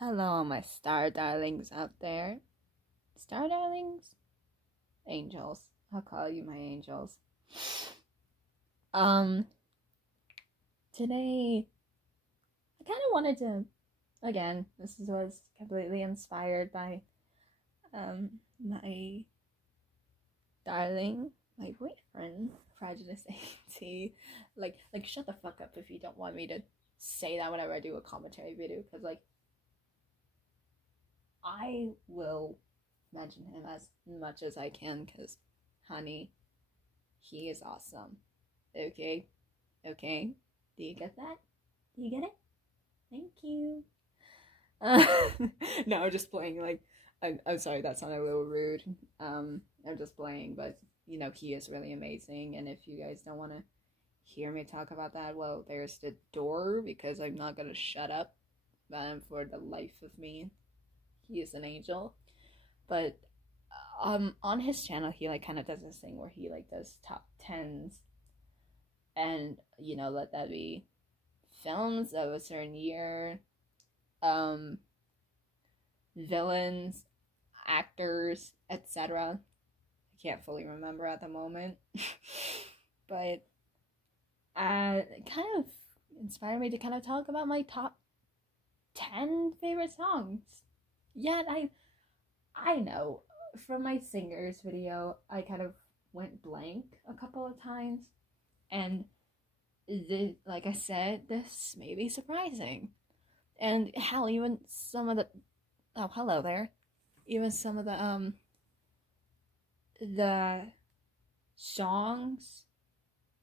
Hello, my star darlings out there. Star darlings? Angels. I'll call you my angels. Today, I kind of wanted to, again, was completely inspired by, my darling, my boyfriend, Prejudice AT. Like, shut the fuck up if you don't want me to say that whenever I do a commentary video, because, I will mention him as much as I can, because, honey, he is awesome. Okay? Okay? Do you get that? Do you get it? Thank you. No, I'm just playing, I'm sorry, that sounded a little rude. I'm just playing, but, he is really amazing, and if you guys don't want to hear me talk about that, well, there's the door, because I'm not gonna shut up for the life of me. He is an angel. But on his channel, he kind of does this thing where he does top 10s, and let that be films of a certain year, villains, actors, etc. I can't fully remember at the moment. But it kind of inspired me to kind of talk about my top 10 favorite songs. Yet I know from my singers video, I kind of went blank a couple of times, and like I said, this may be surprising. And hell, even some of the hello there, even some of the songs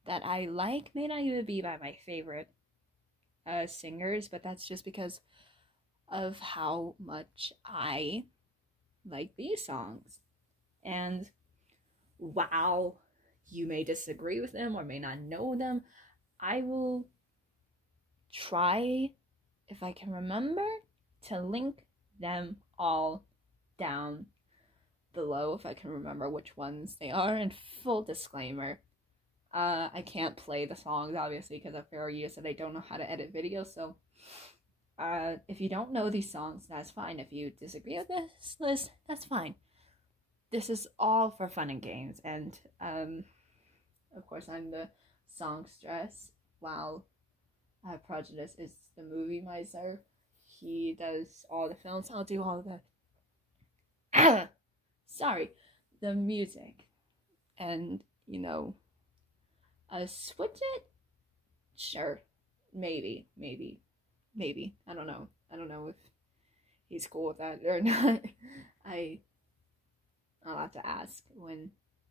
that I like may not even be by my favorite singers, but that's just because of how much I like these songs. And while you may disagree with them or may not know them, I will try, if I can remember, to link them all down below if I can remember which ones they are. And full disclaimer, I can't play the songs obviously because of fair use, and I don't know how to edit videos, so if you don't know these songs, that's fine. If you disagree with this list, that's fine. This is all for fun and games, and of course I'm the songstress, while Prejudice is the movie miser. He does all the films, I'll do all the the music. And switch it? Sure. Maybe. I don't know if he's cool with that or not. I'll have to ask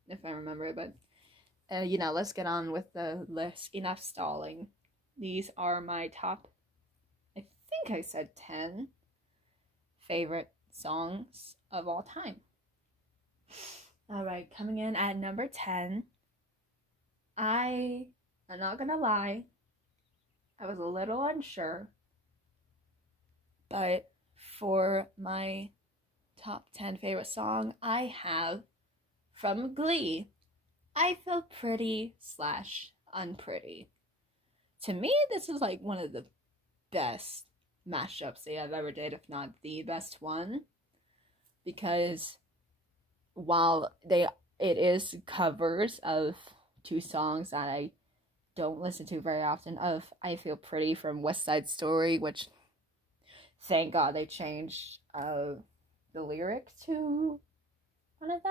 if I remember it, but let's get on with the list. Enough stalling. These are my top, I think I said 10 favorite songs of all time. Alright, coming in at number 10, I'm not gonna lie, I was a little unsure, but for my top 10 favorite song, I have from Glee, I Feel Pretty / Unpretty. To me, this is one of the best mashups they have ever did, if not the best one, because while it is covers of two songs that I don't listen to very often, of I Feel Pretty from West Side Story, which thank God they changed the lyric to one of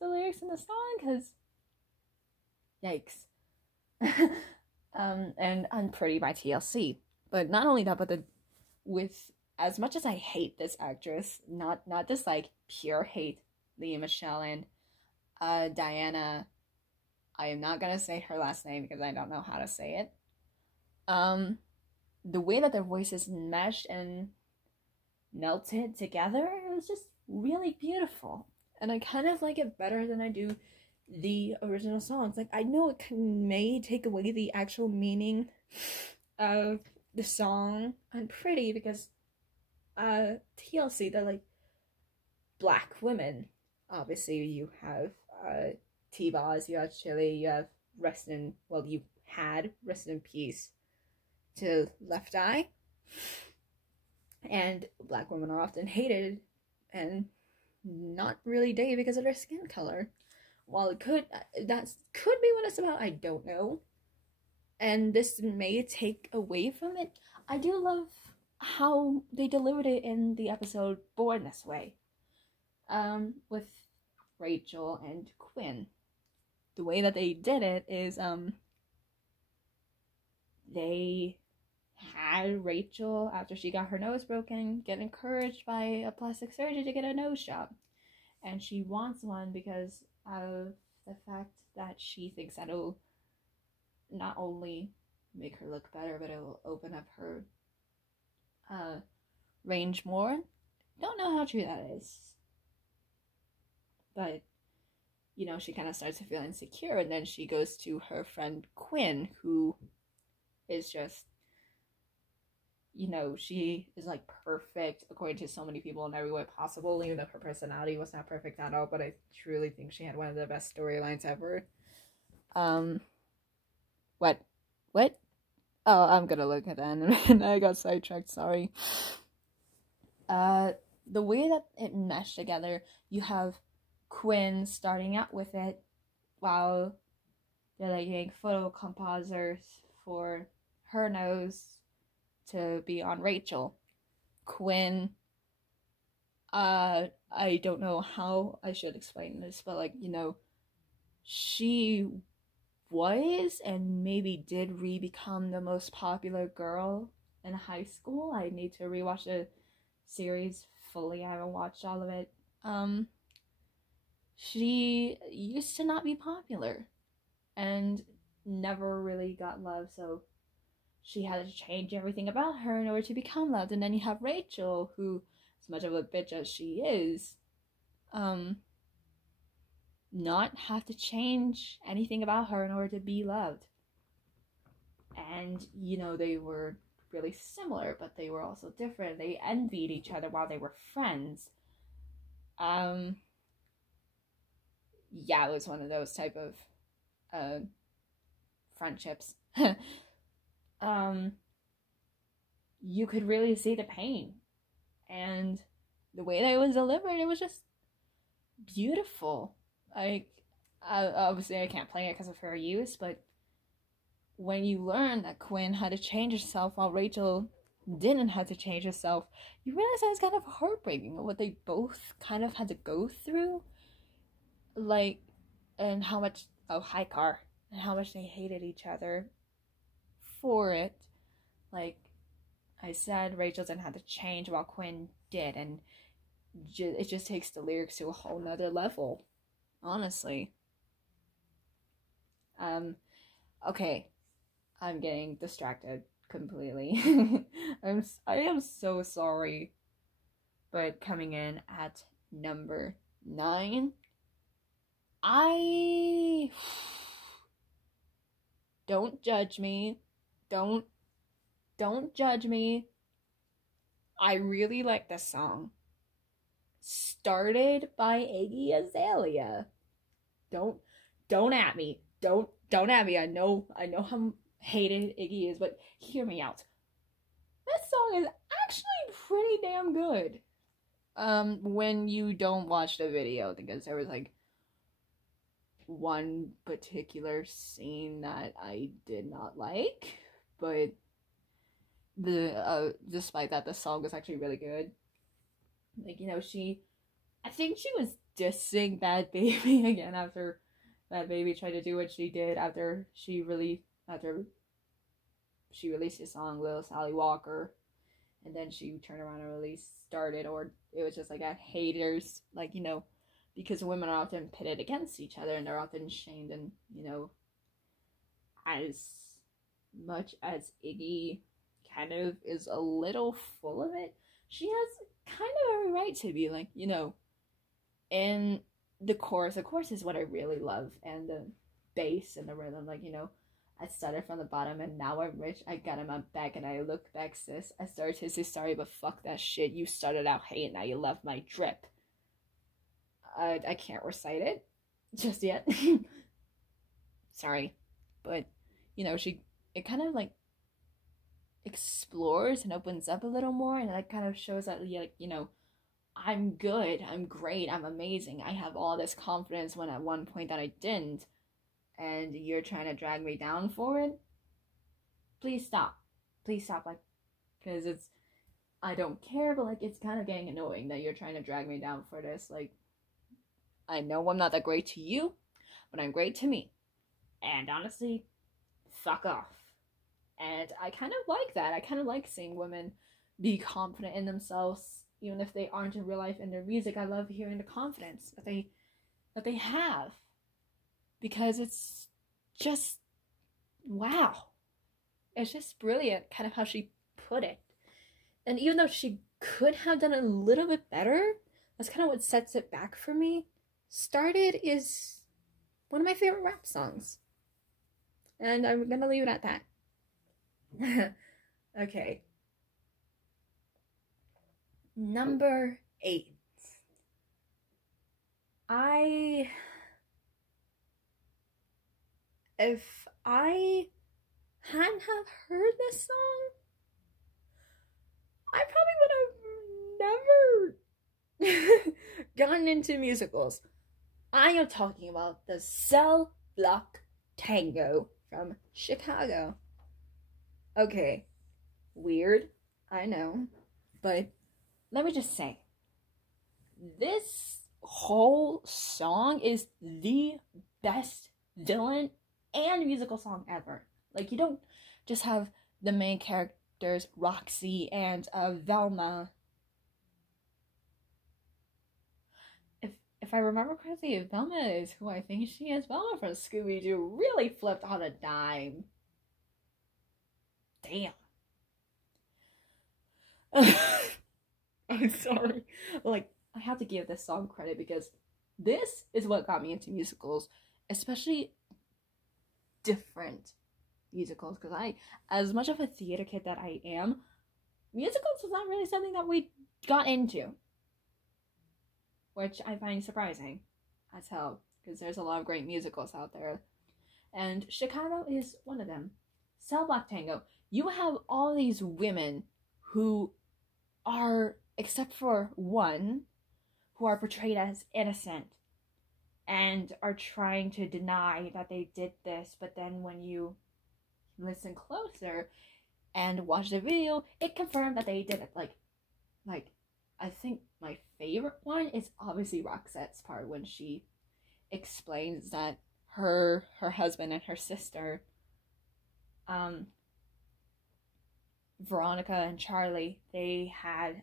the lyrics in the song, because yikes. And Unpretty by TLC. But not only that, but with as much as I hate this actress, not just pure hate Lea Michele and Diana, I am not gonna say her last name because I don't know how to say it. The way that their voices meshed and melted together, it was just really beautiful. And I kind of like it better than I do the original songs. I know it may take away the actual meaning of the song Unpretty, because TLC, they're black women. Obviously, you have T-Boz, you have Chili, you have you had rest in peace to Left Eye. And black women are often hated and not really dated because of their skin color. While that could be what it's about, I don't know. And this may take away from it. I do love how they delivered it in the episode Born This Way, with Rachel and Quinn. The way that they did it is, they had Rachel, after she got her nose broken, get encouraged by a plastic surgeon to get a nose job. And she wants one because of the fact that she thinks that it'll not only make her look better, but it will open up her range more. Don't know how true that is. But, you know, she kind of starts to feel insecure, and then she goes to her friend Quinn, who is just, you know, she is like perfect according to so many people in every way possible, even though her personality was not perfect at all. But I truly think she had one of the best storylines ever. What? Oh, I'm gonna look at that, and I got sidetracked, sorry. The way that it meshed together, you have Quinn starting out with it while they're like getting photo composers for her nose to be on Rachel. Quinn, I don't know how I should explain this, but like, you know, she was and maybe did become the most popular girl in high school. I need to rewatch the series fully. I haven't watched all of it. She used to not be popular and never really got love, so she had to change everything about her in order to become loved. And then you have Rachel, who, as much of a bitch as she is, not have to change anything about her in order to be loved. And, you know, they were really similar, but they were also different. They envied each other while they were friends. Yeah, it was one of those type of friendships. You could really see the pain, and the way that it was delivered, it was just beautiful. Like, obviously I can't play it because of fair use, but when you learn that Quinn had to change herself while Rachel didn't have to change herself, you realize that it's kind of heartbreaking what they both kind of had to go through. Like, and how much, and how much they hated each other for it. Like I said, Rachel didn't have to change while Quinn did, and it just takes the lyrics to a whole nother level, honestly. Okay, I'm getting distracted completely. I am so sorry. But coming in at number 9, don't judge me. Don't judge me. I really like this song. Started by Iggy Azalea. Don't at me. Don't at me. I know how hated Iggy is, but hear me out. This song is actually pretty damn good. When you don't watch the video, because there was like one particular scene that I did not like, but despite that, the song was actually really good. Like, you know, I think she was dissing Bad Baby again after Bad Baby tried to do what she did after she released the song Little Sally Walker, and then she turned around and started, or it was just like a haters, like, you know, because women are often pitted against each other and they're often shamed, and, you know, as much as Iggy kind of is a little full of it, she has kind of every right to be, like, you know, in the chorus is what I really love, and the bass and the rhythm, like, you know, I started from the bottom and now I'm rich, I got in my back and I look back, sis, I started to say sorry, but fuck that shit, you started out hating, now you love my drip. I can't recite it just yet. Sorry, but, you know, it kind of like explores and opens up a little more, and that kind of shows that, like, you know, I'm good, I'm great, I'm amazing, I have all this confidence when at one point that I didn't, and you're trying to drag me down for it. Please stop. Please stop, like, because I don't care, but, like, it's kind of getting annoying that you're trying to drag me down for this. Like, I know I'm not that great to you, but I'm great to me. And honestly, fuck off. And I kind of like that. I kind of like seeing women be confident in themselves, even if they aren't in real life. In their music, I love hearing the confidence that they have, because it's just, wow. It's just brilliant, kind of how she put it. And even though she could have done a little bit better, that's kind of what sets it back for me. Started is one of my favorite rap songs. And I'm gonna leave it at that. Okay. Number 8. If I hadn't have heard this song, I probably would have never gotten into musicals. I am talking about the Cell Block Tango from Chicago. Okay, weird, I know, but let me just say, this whole song is the best villain and musical song ever. Like, you don't just have the main characters, Roxy and Velma. If I remember correctly, Velma is who I think she is. Velma from Scooby-Doo really flipped on a dime. Damn. I'm sorry. Like, I have to give this song credit because this is what got me into musicals, especially different musicals, because as much of a theater kid that I am, musicals was not really something that we got into, which I find surprising as hell, because there's a lot of great musicals out there, and Chicago is one of them. Cell Block Tango, you have all these women who are, except for one, who are portrayed as innocent and are trying to deny that they did this, but then when you listen closer and watch the video, it confirmed that they did it. Like I think my favorite one is obviously Roxette's part when she explains that her husband and her sister, Veronica and Charlie, they had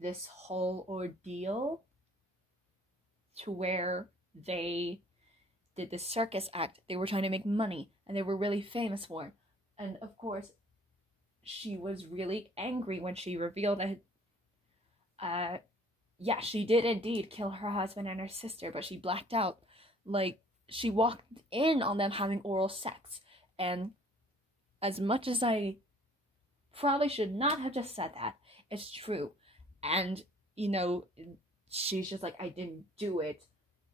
this whole ordeal to where they did this circus act. They were trying to make money, and they were really famous for it. And of course, she was really angry when she revealed that, yeah, she did indeed kill her husband and her sister, but she blacked out. Like, she walked in on them having oral sex. And as much as I probably should not have just said that, it's true. And, you know, she's just like, I didn't do it,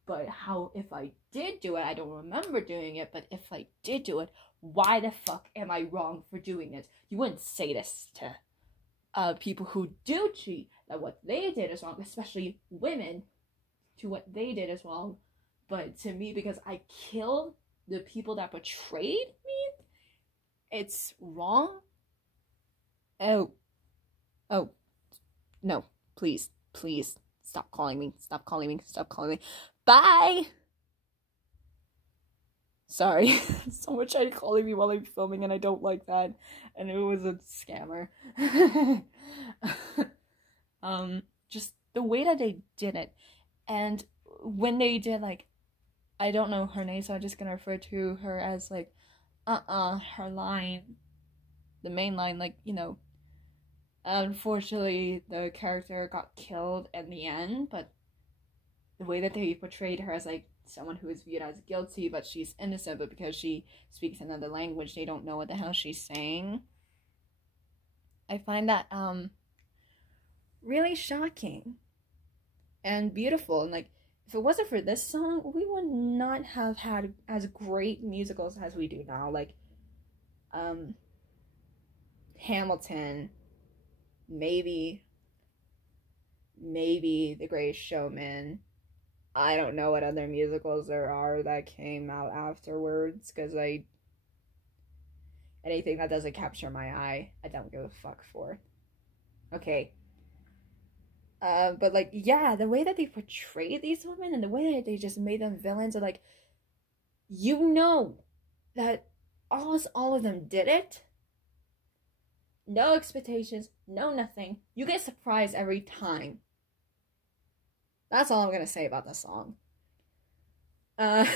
but how, if I did do it, I don't remember doing it, but if I did do it, why the fuck am I wrong for doing it? You wouldn't say this to people who do cheat, that what they did is wrong, especially women, to what they did is wrong. But to me, because I killed the people that betrayed me, it's wrong. Oh, no, please, stop calling me, stop calling me. Bye! Sorry, someone tried calling me while I'm filming and I don't like that, and it was a scammer. Just the way that they did it, and when they did, like, I don't know her name, so I'm just gonna refer to her as, like, her line, the main line, like, you know, unfortunately, the character got killed in the end, but the way that they portrayed her as, like, someone who is viewed as guilty, but she's innocent, but because she speaks another language, they don't know what the hell she's saying. I find that, really shocking and beautiful, and, like, if it wasn't for this song, we would not have had as great musicals as we do now. Like, Um, Hamilton, maybe The Greatest Showman. I don't know what other musicals there are that came out afterwards, because anything that doesn't capture my eye, I don't give a fuck for. Okay. But like, yeah, the way that they portray these women and the way that they just made them villains, are like, you know that all of them did it. No expectations, no nothing. You get surprised every time. That's all I'm gonna say about the song. I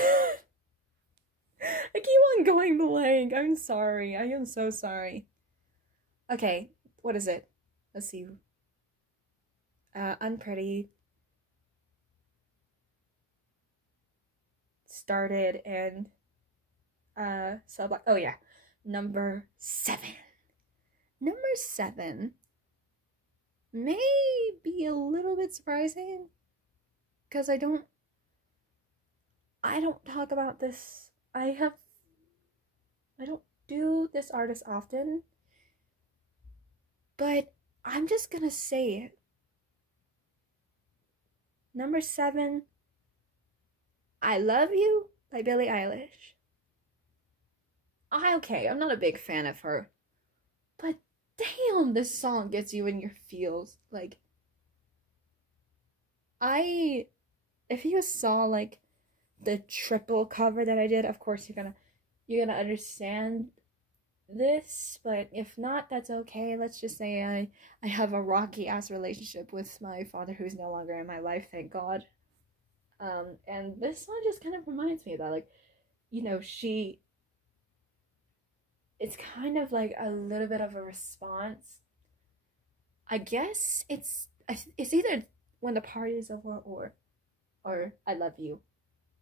keep on going blank. I'm sorry. I am so sorry. Okay, what is it? Let's see. Unpretty started and Cell Block. Oh yeah, number 7. Number 7 may be a little bit surprising, because I don't talk about this. I don't do this artist often, but I'm just gonna say it. Number 7, I Love You by Billie Eilish. I'm not a big fan of her, but damn, this song gets you in your feels. Like, if you saw like the triple cover that I did, of course you're gonna understand this, but if not, that's okay. Let's just say I have a rocky ass relationship with my father, who's no longer in my life, thank God. And this song just kind of reminds me of that, like, you know, it's kind of like a little bit of a response. I guess it's either When the Party is Over or I Love You.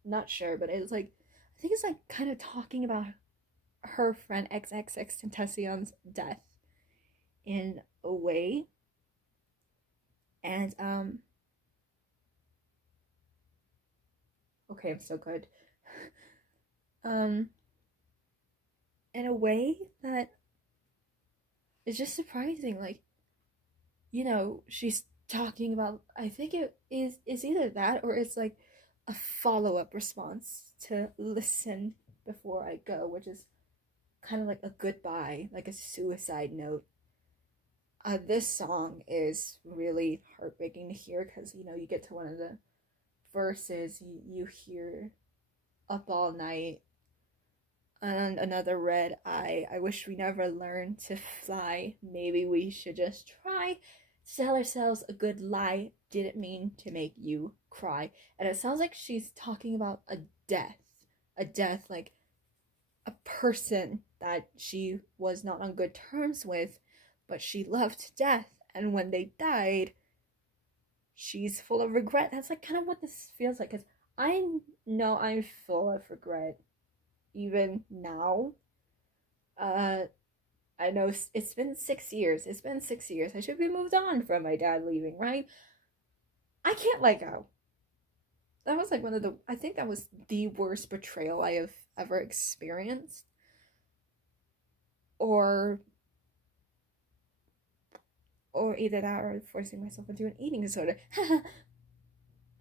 Not sure, but it's like, I think it's like kind of talking about her friend XXXTentacion's death in a way. And okay, I'm so good. In a way that is just surprising. Like, you know, she's talking about, I think it's either that or it's like a follow-up response to Listen Before I Go, which is kind of like a goodbye, like a suicide note. This song is really heartbreaking to hear, because, you know, you get to one of the verses, you hear Up All Night and Another Red Eye. I wish we never learned to fly. Maybe we should just try to tell ourselves a good lie. Didn't mean to make you cry. And it sounds like she's talking about a death, like a person that she was not on good terms with, but she loved to death. And when they died, she's full of regret. That's like kind of what this feels like, because I know I'm full of regret even now. I know it's been 6 years. I should be moved on from my dad leaving, right? I can't let go. That was like I think that was the worst betrayal I have ever experienced. Or either that or forcing myself into an eating disorder.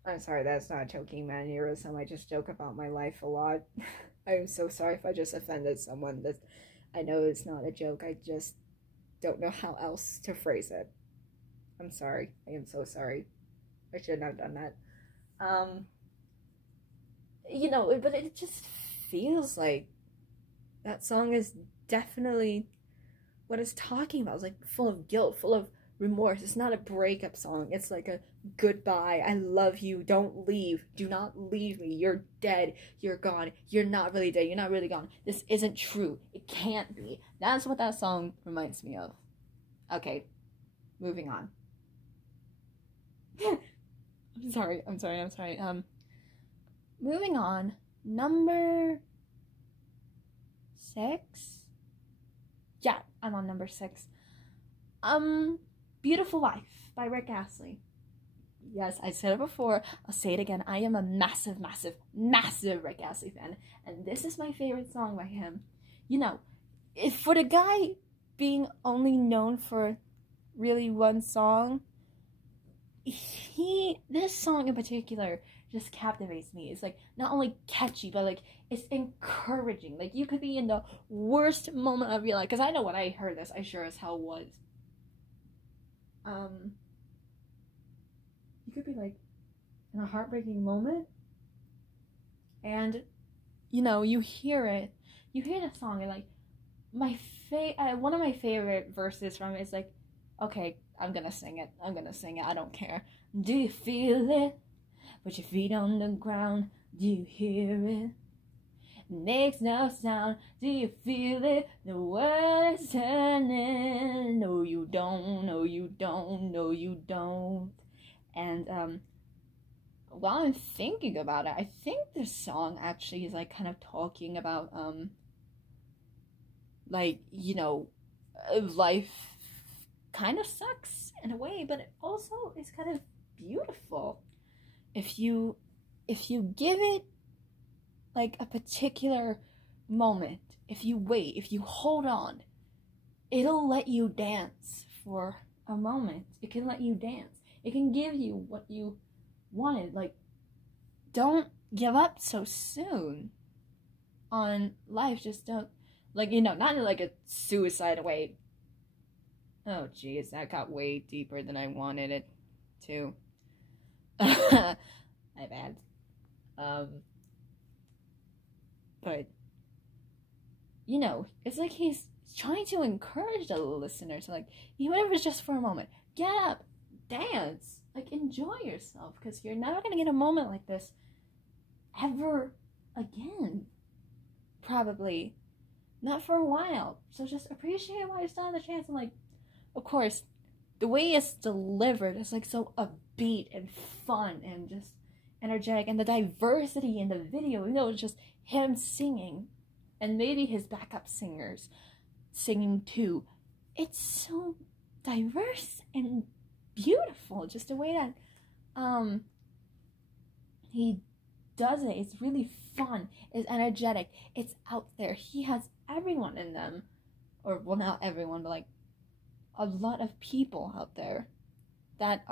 I'm sorry, that's not joking mannerism. I just joke about my life a lot. I'm so sorry if I just offended someone. That I know it's not a joke. I just don't know how else to phrase it. I'm sorry. I am so sorry. I shouldn't have done that. You know, but it just feels like that song is definitely what it's talking about. It's like full of guilt, full of remorse. It's not a breakup song. It's like a goodbye. I love you. Don't leave. Do not leave me. You're dead. You're gone. You're not really dead. You're not really gone. This isn't true. It can't be. That's what that song reminds me of. Okay, moving on. I'm sorry. Moving on. Number 6. Yeah, I'm on number 6. Beautiful Life by Rick Astley. Yes, I said it before. I'll say it again. I am a massive, massive, massive Rick Astley fan, and this is my favorite song by him. You know, for the guy being only known for really one song, this song in particular just captivates me. It's like not only catchy, but like it's encouraging. Like you could be in the worst moment of your life, because I know when I heard this, I sure as hell was. You could be like in a heartbreaking moment, and you know, you hear the song, and like one of my favorite verses from it is like, okay, I'm gonna sing it, I don't care. Do you feel it? Put your feet on the ground, do you hear it? Makes no sound, do you feel it? The world is turning, no you don't, no you don't, no you don't. And while I'm thinking about it, I think this song actually is like kind of talking about like, you know, life kind of sucks in a way, but it also is kind of beautiful. If you give it like a particular moment, if you wait, if you hold on, it'll let you dance for a moment. It can let you dance. It can give you what you wanted. Like, don't give up so soon on life. Just don't, like, you know, not in like a suicide way. Oh geez, that got way deeper than I wanted it to. My bad. But you know, it's like he's trying to encourage the listener to, like, even if it's just for a moment, get up, dance, like enjoy yourself, because you're never gonna get a moment like this ever again. Probably not for a while. So just appreciate while you still have the chance. And like, of course, the way it's delivered is like so upbeat and fun and just energetic, and the diversity in the video, you know, it's just him singing and maybe his backup singers singing too. It's so diverse and beautiful, just the way that he does it. It's really fun, it's energetic, it's out there. He has everyone in them, or well, not everyone, but like a lot of people out there that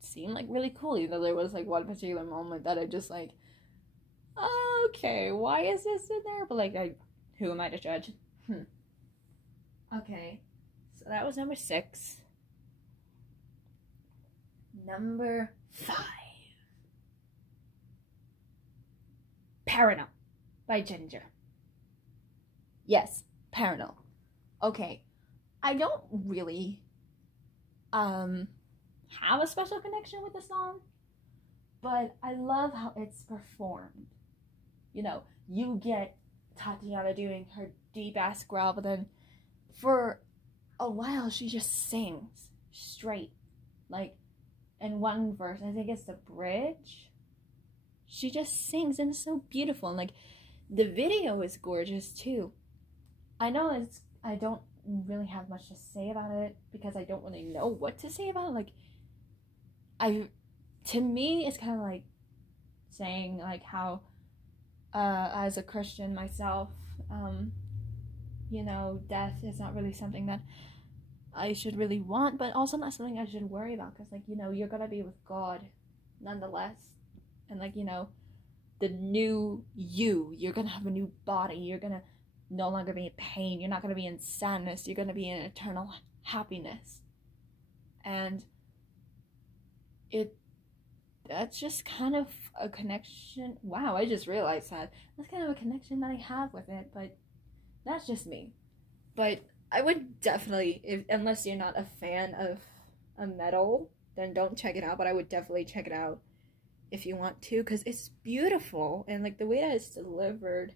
seem like really cool. Even though there was like one particular moment that I just like, okay, why is this in there? But like, who am I to judge? Okay, so that was number 6. Number 5, Parano by Ginger. Yes, Parano. Okay, I don't really have a special connection with the song, but I love how it's performed. You know, you get Tatiana doing her deep ass growl, but then for a while she just sings straight. Like in one verse, I think it's the bridge, she just sings, and it's so beautiful. And like the video is gorgeous too. I know I don't really have much to say about it because I don't really know what to say about it. Like, to me, it's kind of like saying like how as a Christian myself, you know, death is not really something that I should really want, but also not something I should worry about, because like, you know, you're gonna be with God nonetheless. And like, you know, the new you're gonna have a new body, you're gonna no longer be in pain, you're not gonna be in sadness, you're gonna be in eternal happiness. And that's just kind of a connection. Wow, I just realized that's kind of a connection that I have with it, but that's just me. But I would definitely, unless you're not a fan of a metal, then don't check it out, but I would definitely check it out if you want to, because it's beautiful, and like the way that it's delivered,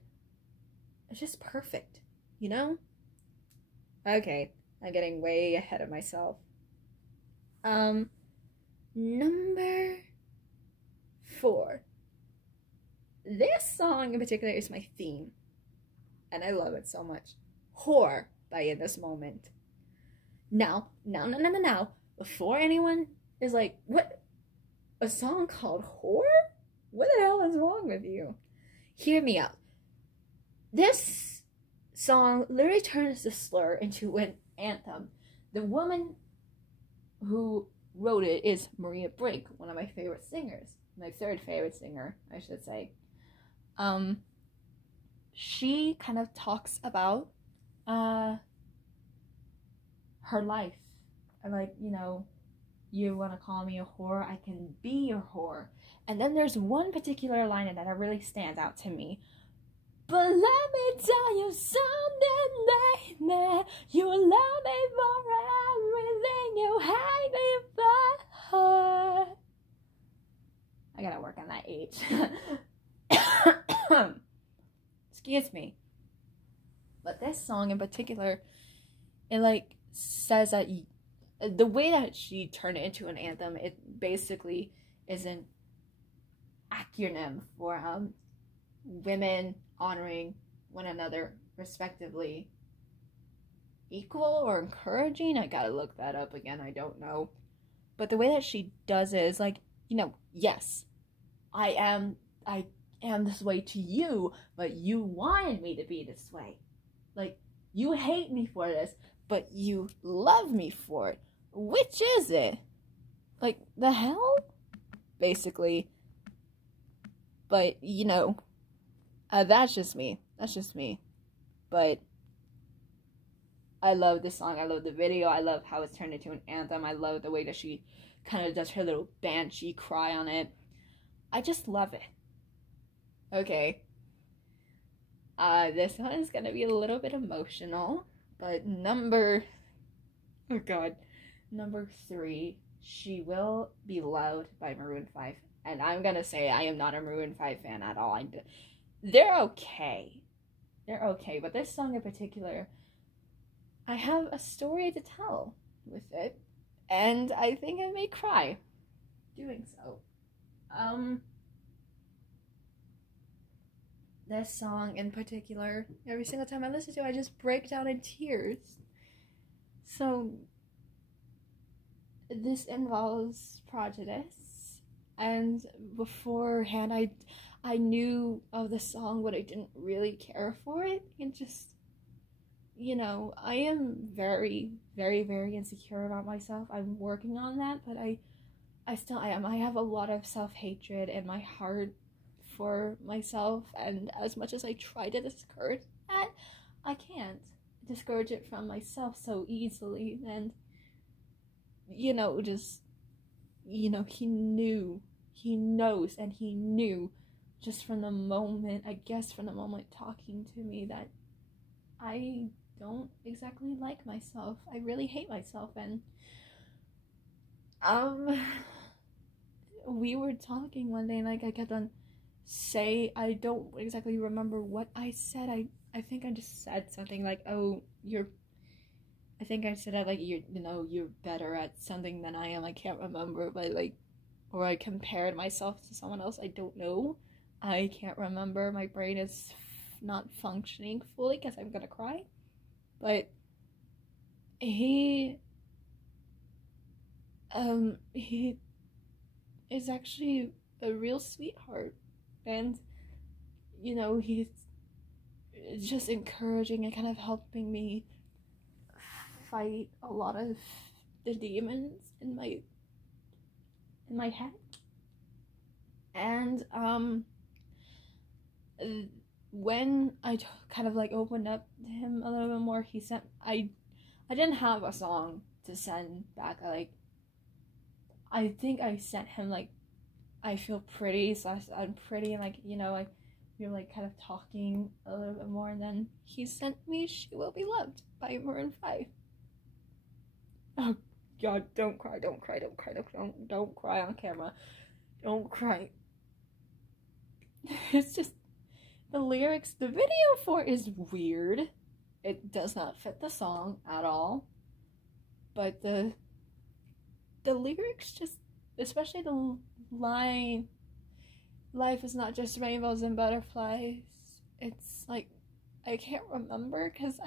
it's just perfect, you know? Okay, I'm getting way ahead of myself. Number 4. This song in particular is my theme, and I love it so much. Whore by In This Moment. Now, before anyone is like, what? A song called Whore? What the hell is wrong with you? Hear me out. This song literally turns the slur into an anthem. The woman who wrote it is Maria Brink, one of my favorite singers. My third favorite singer, I should say. She kind of talks about her life. Like, you know, you want to call me a whore, I can be your whore. And then there's one particular line in that really stands out to me. But let me tell you something, lady, you love me for everything you hate me for. I gotta work on that H. Excuse me. But this song in particular, it like says that the way that she turned it into an anthem, it basically is an acronym for women honoring one another respectively. Equal or encouraging? I gotta look that up again, I don't know. But the way that she does it is like, you know, yes, I am this way to you, but you wanted me to be this way. Like, you hate me for this, but you love me for it. Which is it? Like, the hell? Basically. But, you know, that's just me. That's just me. But I love this song. I love the video. I love how it's turned into an anthem. I love the way that she kind of does her little banshee cry on it. I just love it. Okay. This one is gonna be a little bit emotional, but number 3, She Will Be Loved by Maroon 5. And I'm gonna say I am not a Maroon 5 fan at all. They're okay. They're okay, but this song in particular, I have a story to tell with it, and I think I may cry doing so. This song in particular, every single time I listen to it, I just break down in tears. So, this involves prejudice, and beforehand I knew of the song, but I didn't really care for it. And just, you know, I am very, very, very insecure about myself. I'm working on that, but I still am. I have a lot of self-hatred in my heart for myself, and as much as I try to discourage that, I can't discourage it from myself so easily. And, you know, just, you know, he knows, and he knew just from the moment, I guess from the moment talking to me, that I don't exactly like myself. I really hate myself. And we were talking one day, and like I kept on I don't exactly remember what I said. I think I just said something like, oh, I think I said that, like, you know, you're better at something than I am. I can't remember, but like, or I compared myself to someone else. I don't know. I can't remember. My brain is not functioning fully because I'm gonna cry. But he is actually a real sweetheart, and, you know, he's just encouraging and kind of helping me fight a lot of the demons in my head. And when I kind of like opened up to him a little bit more, he sent I didn't have a song to send back. I think I sent him like, I feel pretty, so I'm pretty, and like, you know, we were like kind of talking a little bit more, and then he sent me She Will Be Loved by Maroon 5. Oh God, don't cry on camera. Don't cry. It's just, the lyrics, the video for it is weird. It does not fit the song at all. But the lyrics just, especially the line, life is not just rainbows and butterflies. It's like, I can't remember, because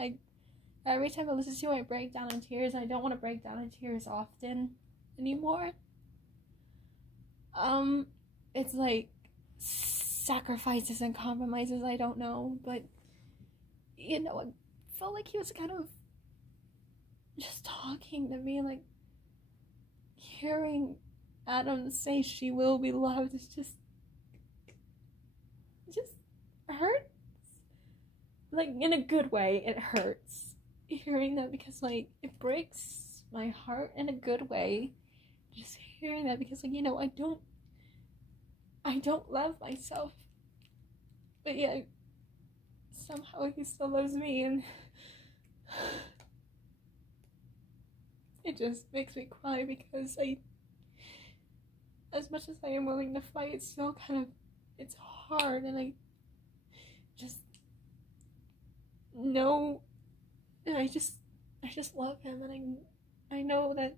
every time I listen to it, I break down in tears. I don't want to break down in tears often anymore. It's like sacrifices and compromises, I don't know, but you know, I felt like he was kind of just talking to me, like, hearing Adam say she will be loved is just hurts. Like, in a good way, it hurts. Hearing that, because, like, it breaks my heart in a good way. Just hearing that, because, like, you know, I don't love myself. But yeah, somehow he still loves me, and it just makes me cry, because as much as I am willing to fight, it's still kind of, it's hard, and I just know, and I just love him, and I know that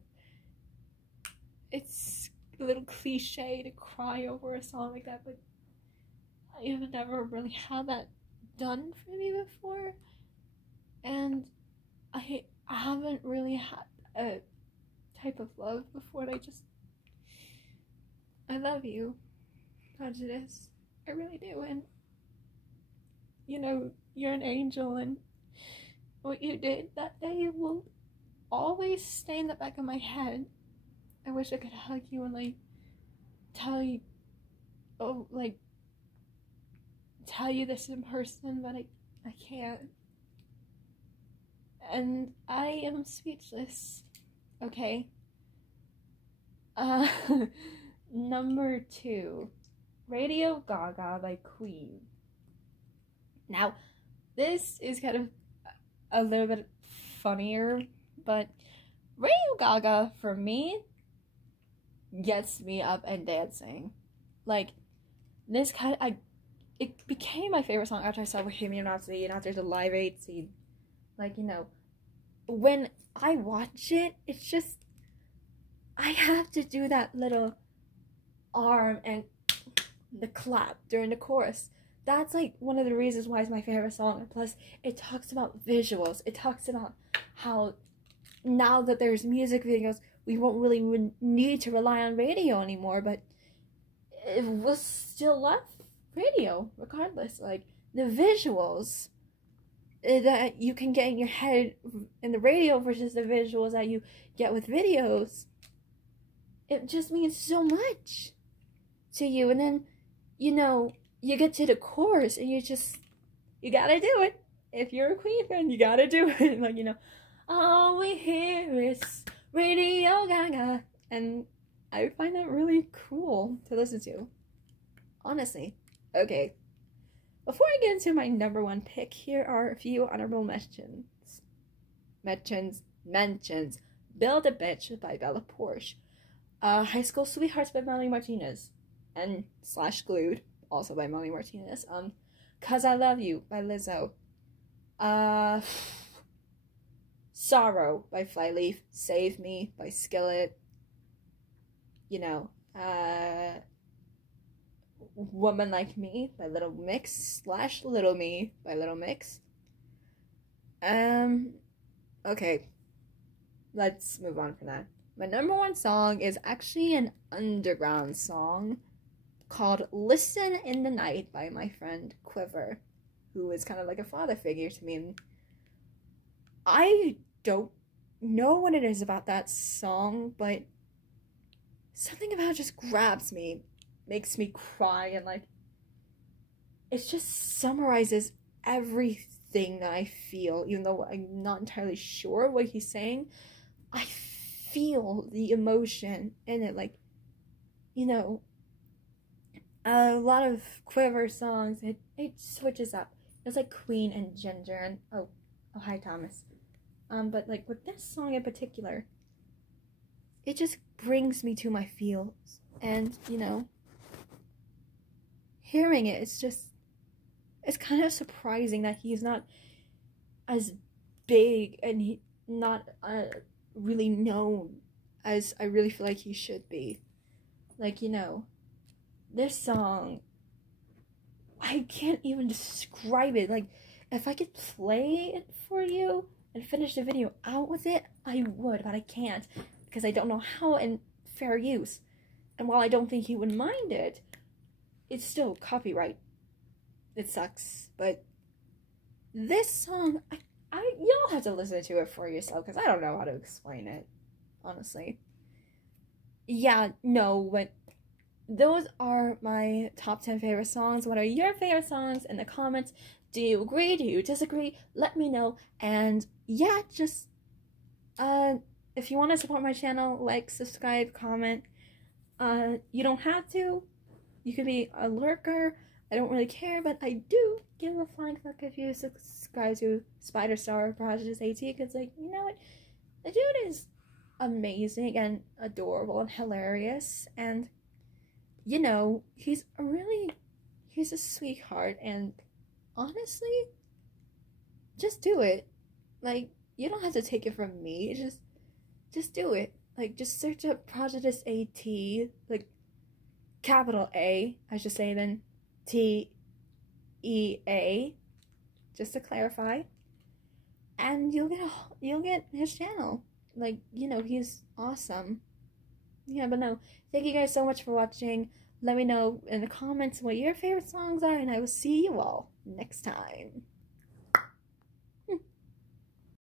it's a little cliche to cry over a song like that, but I have never really had that done for me before, and I haven't really had a type of love before, and I love you, Prejudice. I really do, and you know, you're an angel, and what you did that day will always stay in the back of my head. I wish I could hug you and, like, tell you this in person, but I can't. And I am speechless. Okay. Number 2, Radio Gaga by Queen. Now, this is kind of a little bit funnier, but Radio Gaga, for me, gets me up and dancing. Like, this kind of, it became my favorite song after I saw Bohemian Rhapsody and after the Live Aid scene. Like, you know, when I watch it, it's just, I have to do that little arm and the clap during the chorus. That's, like, one of the reasons why it's my favorite song. And plus, it talks about visuals. It talks about how now that there's music videos, we won't really need to rely on radio anymore, but it will still love radio regardless. Like, the visuals that you can get in your head in the radio versus the visuals that you get with videos, it just means so much to you. And then, you know, you get to the chorus and you gotta do it. If you're a Queen fan, you gotta do it. Like, you know, all we hear is Radio Gaga, and I find that really cool to listen to, honestly. Okay, before I get into my number 1 pick, here are a few honorable mentions. Build a Bitch by Bella Poarch, High School Sweethearts by Melanie Martinez, and /Glued, also by Melanie Martinez, 'Cause I Love You by Lizzo, Sorrow by Flyleaf, Save Me by Skillet, you know, Woman Like Me by Little Mix, /Little Me by Little Mix. Okay, let's move on from that. My number 1 song is actually an underground song called Listen in the Night by my friend Quiver, who is kind of like a father figure to me. And I don't know what it is about that song, but something about it just grabs me, makes me cry, and, like, it just summarizes everything that I feel. Even though I'm not entirely sure what he's saying, I feel the emotion in it. Like, you know, a lot of Quiver songs, it switches up. It's like Queen and Ginger, and oh hi Thomas. But, like, with this song in particular, it just brings me to my feels, and, you know, hearing it, it's kind of surprising that he's not as big and he not really known as I really feel like he should be. Like, you know, this song, I can't even describe it. Like, if I could play it for you and finish the video out with it, I would, but I can't, because I don't know how in fair use. And while I don't think he would mind it, it's still copyright. It sucks, but this song, you'll have to listen to it for yourself because I don't know how to explain it, honestly. Yeah, no, but those are my top 10 favorite songs. What are your favorite songs in the comments? Do you agree? Do you disagree? Let me know. And yeah, just if you want to support my channel, like, subscribe, comment. You don't have to. You could be a lurker. I don't really care, but I do give a flying fuck if you subscribe to Spider Star Prodigious AT, because, like, you know what? The dude is amazing and adorable and hilarious, and, you know, he's a sweetheart, and honestly, just do it. Like, you don't have to take it from me, just do it. Like, just search up Prodigious AT, like, capital A, I should say, then TEA, just to clarify, and you'll get his channel. Like, you know, he's awesome. Yeah, but no, thank you guys so much for watching. Let me know in the comments what your favorite songs are, and I will see you all next time.